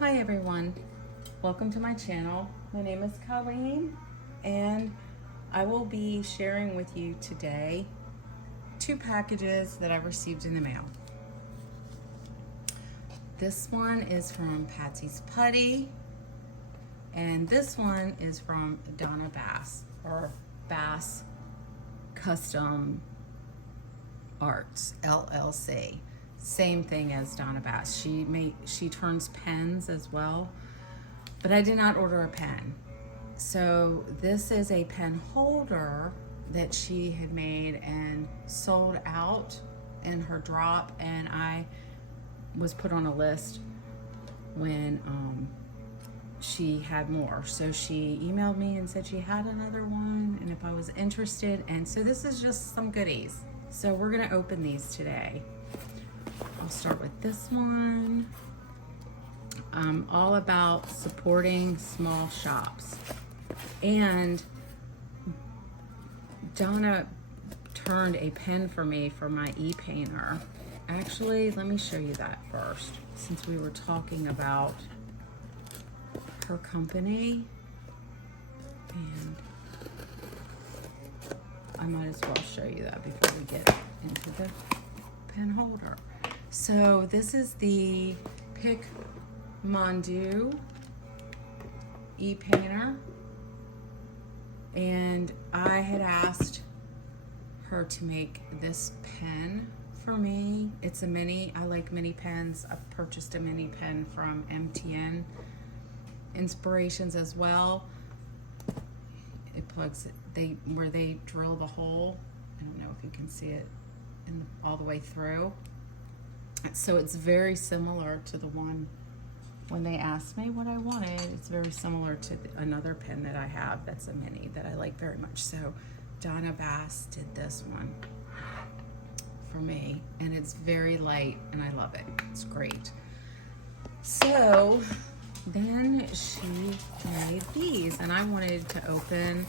Hi everyone, welcome to my channel. My name is Colleen and I will be sharing with you today two packages that I received in the mail. This one is from Patsy's Putty and this one is from Donna Bass Custom Arts LLC. Same thing as Donna Bass. She turns pens as well, but I did not order a pen. So this is a pen holder that she had made and sold out in her drop, and I was put on a list when she had more. So she emailed me and said she had another one and if I was interested, and so this is just some goodies. So we're gonna open these today. I'll start with this one. I'm all about supporting small shops. And Donna turned a pen for me for my e-painter. Actually, let me show you that first, since we were talking about her company. And I might as well show you that before we get into the pen holder. So this is the Pic Mondu e-painter, and I had asked her to make this pen for me. It's a mini. I like mini pens. I've purchased a mini pen from MTN Inspirations as well. It plugs where they drill the hole. I don't know if you can see it all the way through. So it's very similar to the one when they asked me what I wanted. It's very similar to another pen that I have that's a mini that I like very much. So Donna Bass did this one for me, and it's very light and I love it. It's great. So then she made these, and I wanted to open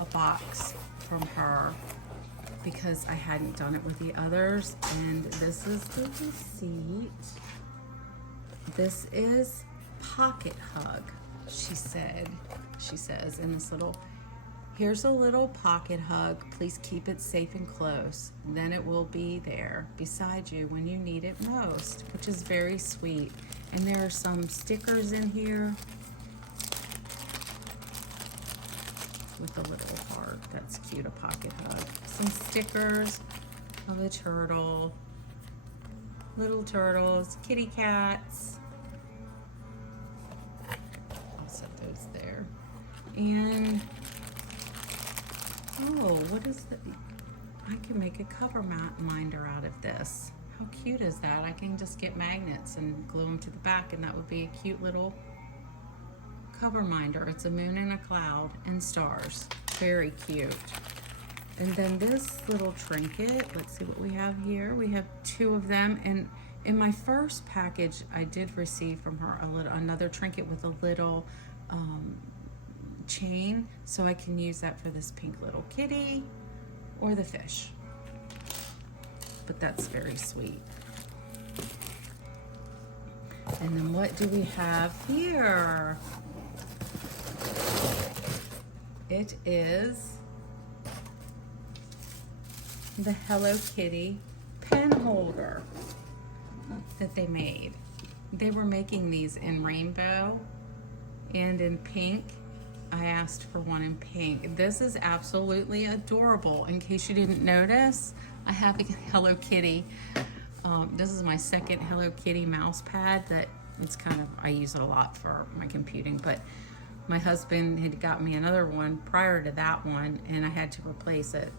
a box from her because I hadn't done it with the others. And this is the receipt. This is Pocket Hug, she says in this little, here's a little pocket hug. Please keep it safe and close. Then it will be there beside you when you need it most, which is very sweet. And there are some stickers in here with a little heart. That's cute, a pocket hug. Some stickers of a turtle, little turtles, kitty cats. I'll set those there. And, oh, what is that? I can make a cover minder out of this. How cute is that? I can just get magnets and glue them to the back, and that would be a cute little cover minder. It's a moon and a cloud and stars. Very cute. And then this little trinket, let's see what we have here. We have two of them, and in my first package I did receive from her another trinket with a little chain, so I can use that for this pink little kitty or the fish. But that's very sweet. And then what do we have here? It is the Hello Kitty pen holder that they made. They were making these in rainbow and in pink. I asked for one in pink. This is absolutely adorable. In case you didn't notice, I have a Hello Kitty. This is my second Hello Kitty mouse pad that it's kind of, I use it a lot for my computing, but my husband had got me another one prior to that one and I had to replace it.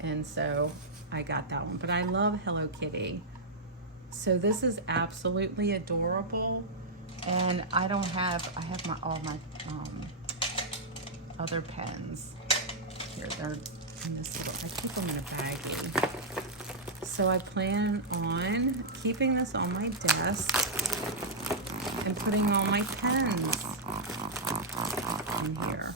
And so I got that one, but I love Hello Kitty. So this is absolutely adorable. And I have all my other pens. Here, they're in this little, I keep them in a baggie. So I plan on keeping this on my desk and putting all my pens in here.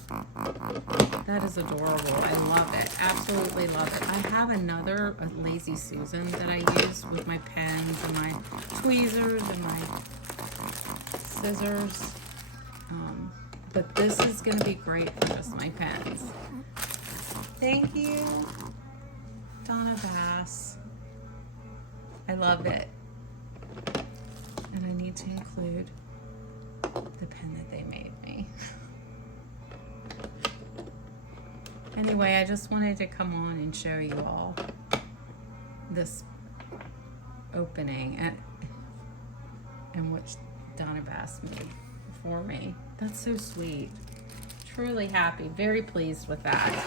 That is adorable. I love it. Absolutely love it. I have another Lazy Susan that I use with my pens and my tweezers and my scissors. But this is going to be great for just my pens. Thank you, Donna Bass. I love it. And I need to include the pen that they made me. Anyway, I just wanted to come on and show you all this opening and what Donna Bass made for me. That's so sweet. Truly happy, very pleased with that.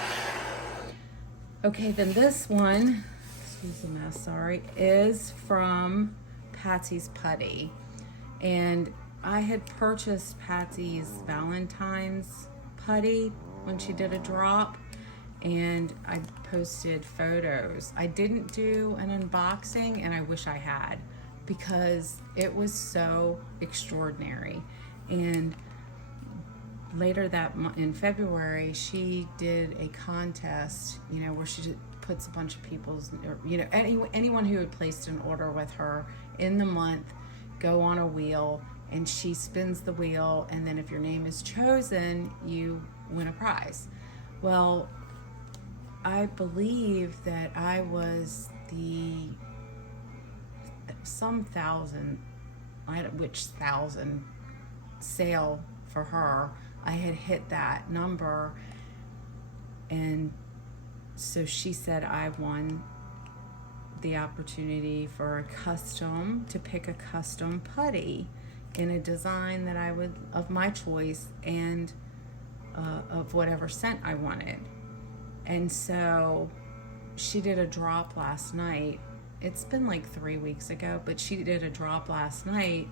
Okay, then this one, excuse the mess, sorry, is from Patsy's Putty. And I had purchased Patsy's Valentine's Putty when she did a drop, and I posted photos. I didn't do an unboxing, and I wish I had, because it was so extraordinary. And later that month, in February, she did a contest, you know, where she puts a bunch of people's, you know, anyone who had placed an order with her in the month go on a wheel, and she spins the wheel, and then if your name is chosen, you win a prize. Well, I believe that I was some thousand sale for her. I had hit that number, and so she said I won the opportunity for to pick a custom putty in a design that I would, of my choice, and of whatever scent I wanted. And so she did a drop last night. It's been like 3 weeks ago, but she did a drop last night,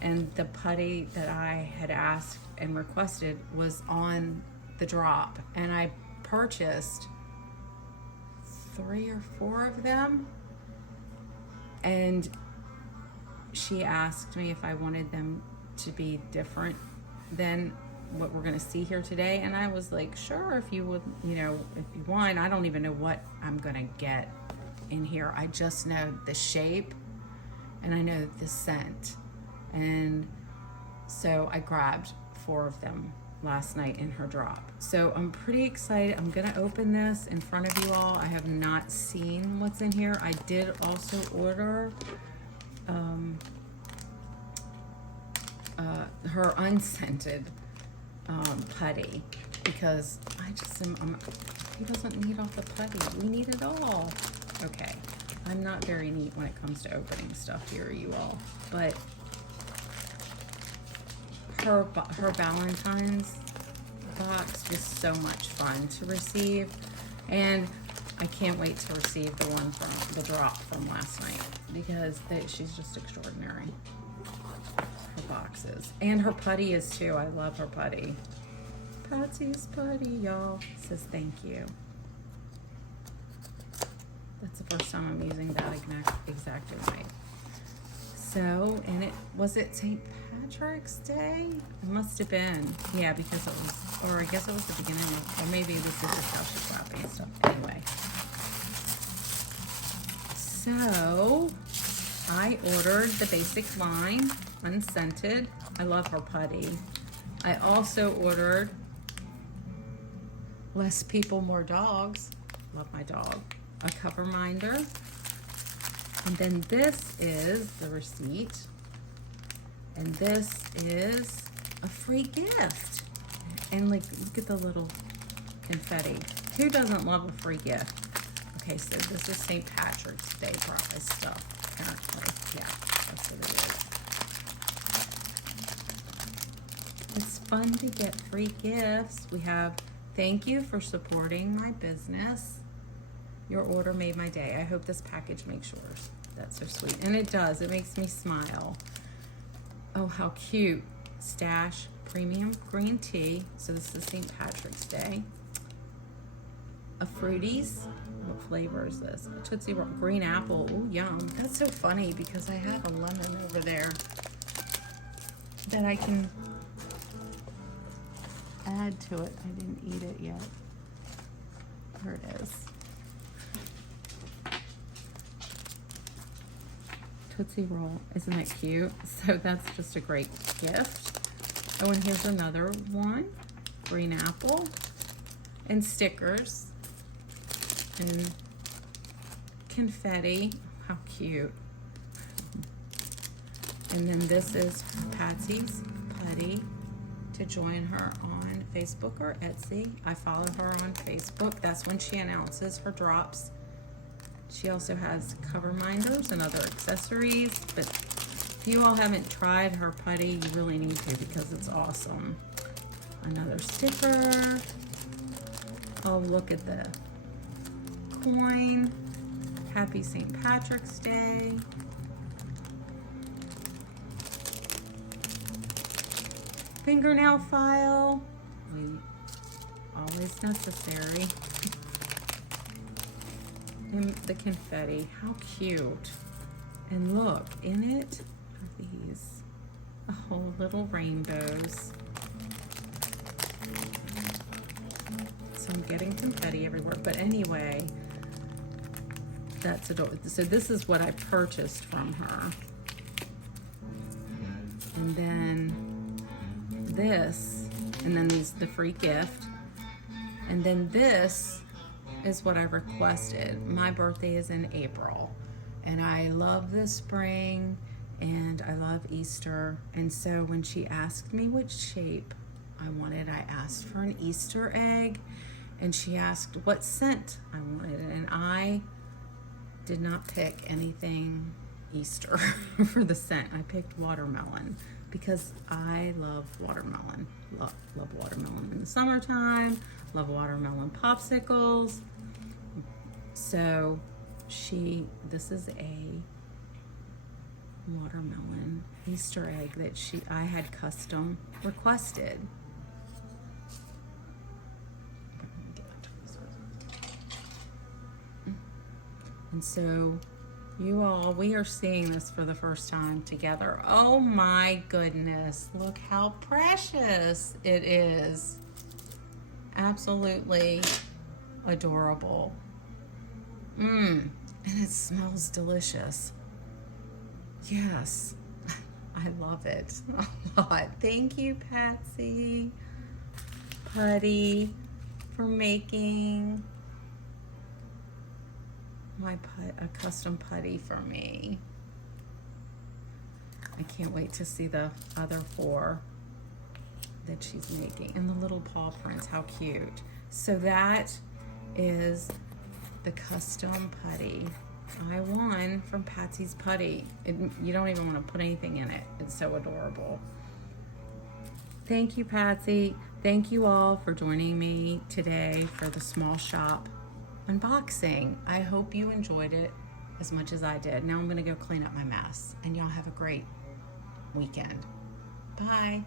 and the putty that I had asked and requested was on the drop, and I purchased 3 or 4 of them, and she asked me if I wanted them to be different than what we're going to see here today, and I was like, sure, if you would, you know, if you want. I don't even know what I'm going to get in here. I just know the shape, and I know the scent. And so I grabbed 4 of them last night in her drop. So I'm pretty excited. I'm gonna open this in front of you all. I have not seen what's in here. I did also order her unscented putty, because I just am, he doesn't need all the putty. We need it all. Okay, I'm not very neat when it comes to opening stuff here, you all, but her Valentine's box was so much fun to receive, and I can't wait to receive the one from the drop from last night, because she's just extraordinary. Her boxes, and her putty is too. I love her putty. Patsy's Putty, y'all, says thank you. That's the first time I'm using that exact way. So, and was it St. Patrick's Day? It must have been. Yeah, because it was, or I guess it was the beginning of, or maybe this is just how she's wrapping stuff. Anyway. So, I ordered the basic line, unscented. I love her putty. I also ordered Less People, More Dogs. Love my dog. A cover minder. And then this is the receipt. And this is a free gift. And like, look at the little confetti. Who doesn't love a free gift? Okay, so this is St. Patrick's Day stuff, apparently. Yeah, that's what it is. It's fun to get free gifts. We have, thank you for supporting my business. Your order made my day. I hope this package makes yours. That's so sweet. And it does. It makes me smile. Oh, how cute. Stash premium green tea. So this is St. Patrick's Day. A Fruities. What flavor is this? A Tootsie Roll. Green apple. Ooh, yum. That's so funny, because I have a lemon over there that I can add to it. I didn't eat it yet. Here it is. Tootsie Roll. Isn't that cute? So that's just a great gift. Oh, and here's another one. Green apple. And stickers. And confetti. How cute. And then this is Patsy's Putty to join her on Facebook or Etsy. I follow her on Facebook. That's when she announces her drops. She also has cover minders and other accessories, but if you all haven't tried her putty, you really need to because it's awesome. Another sticker. Oh, look at the coin. Happy St. Patrick's Day. Fingernail file. Always necessary. And the confetti. How cute. And look, in it are these little rainbows. So I'm getting confetti everywhere. But anyway, that's adorable. So this is what I purchased from her. And then this, and then the free gift, and then this is what I requested. My birthday is in April, and I love the spring, and I love Easter, and so when she asked me which shape I wanted, I asked for an Easter egg, and she asked what scent I wanted, and I did not pick anything Easter for the scent. I picked watermelon because I love watermelon. Love watermelon in the summertime. Love watermelon popsicles. So this is a watermelon Easter egg that I had custom requested. And so you all, we are seeing this for the first time together. Oh my goodness, look how precious it is. Absolutely adorable. And it smells delicious. Yes, I love it a lot. Thank you, Patsy, Putty, for making a custom putty for me. I can't wait to see the other 4 that she's making. And the little paw prints, how cute. So that is the custom putty I won from Patsy's Putty. You don't even want to put anything in it. It's so adorable. Thank you, Patsy. Thank you all for joining me today for the small shop unboxing. I hope you enjoyed it as much as I did. Now I'm going to go clean up my mess, and y'all have a great weekend. Bye.